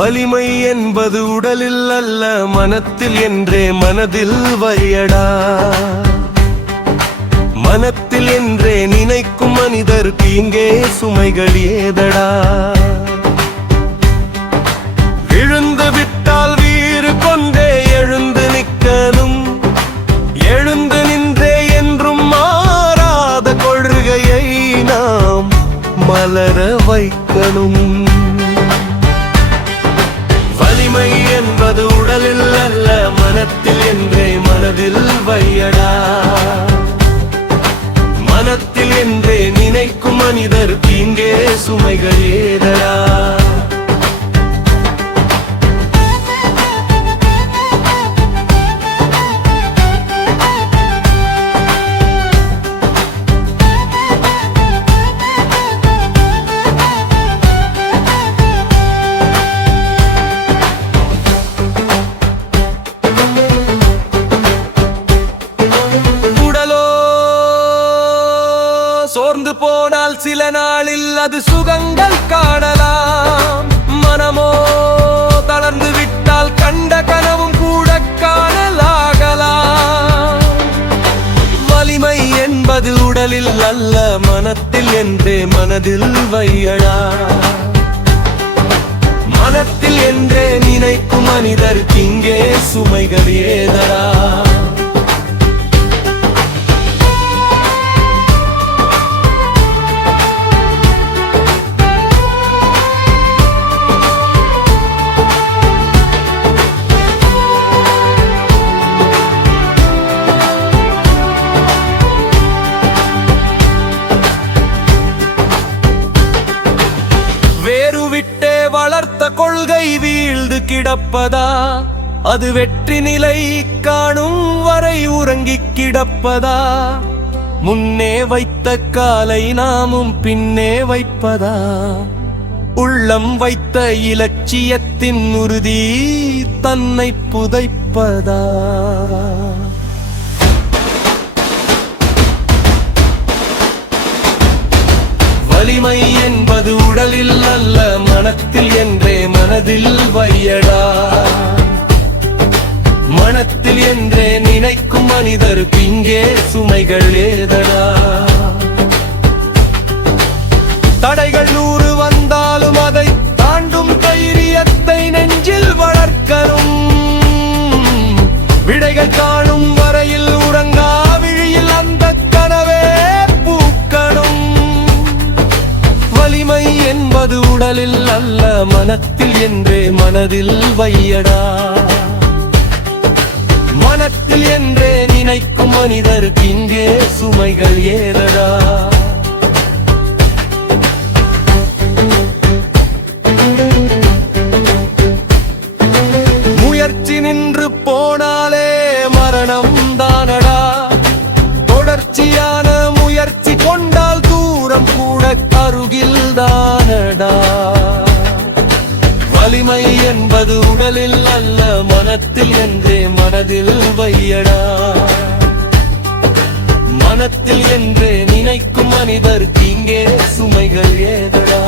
வலிமை என்பது உடலில் அல்ல மனத்தில் என்றே மனதில் வையடா. மனத்தில் என்றே நினைக்கும் மனிதருக்கு இங்கே சுமைகள் ஏதடா. விழுந்து விட்டால் வீறு கொண்டே எழுந்து நிற்கணும். எழுந்து நின்றே என்றும் மாறாத கொள்கையை நாம் மலர வைக்கணும். வலிமை என்பது உடலில் அல்ல மனத்தில் என்றே மனதில் வையடா. மனத்தில் என்றே நினைக்கும் மனிதருக்கு இங்கே சுமைகள் ஏதடா. சோர்ந்து போனால் சில நாளில் அது சுகங்கள் காணலாம். மனமோ தளர்ந்து விட்டால் கண்ட கனவும் கூட காணலாகலாம். வலிமை என்பது உடலில் அல்ல மனத்தில் என்றே மனதில் வையடா. மனத்தில் என்றே நினைக்கும் மனிதருக்கு இங்கே சுமைகள் ஏதடா. விட்டே வளர்த்த கொள்கை வீழ்ந்து கிடப்பதா? அது வெற்றி நிலை காணும் வரை உறங்கி கிடப்பதா? முன்னே வைத்த காலை நாமும் பின்னே வைப்பதா? உள்ளம் வைத்த இலட்சியத்தின் உறுதி தன்னை புதைப்பதா? வலிமை என்பது உடலில் அல்ல மனத்தில் என்றே மனதில் வையடா. மனத்தில் என்றே நினைக்கும் மனிதருக்கு இங்கே சுமைகள் ஏதடா. தடைகள் 100 வந்தாலும் அதை தாண்டும் தைரியத்தை நெஞ்சில் வளர்க்கணும். விடைகள் காணும் வரையில் உறங்கா விழியில் அந்த கனவே பூக்கணும். வலிமை என்பது உடலில் அல்ல மனத்தில் என்றே மனதில் வையடா. மனத்தில் என்றே நினைக்கும் மனிதருக்கு இங்கே சுமைகள் ஏதடா. முயற்சி நின்று போனாலே மரணம் தானடா. தொடர்ச்சியான முயற்சி கொண்டால் தூரம் கூட அருகில் தானடா. வலிமை என்பது உடலில் அல்ல மனத்தில் என்றே மனதில் வையடா. மனத்தில் என்றே நினைக்கும் மனிதருக்கு இங்கே சுமைகள் ஏதடா.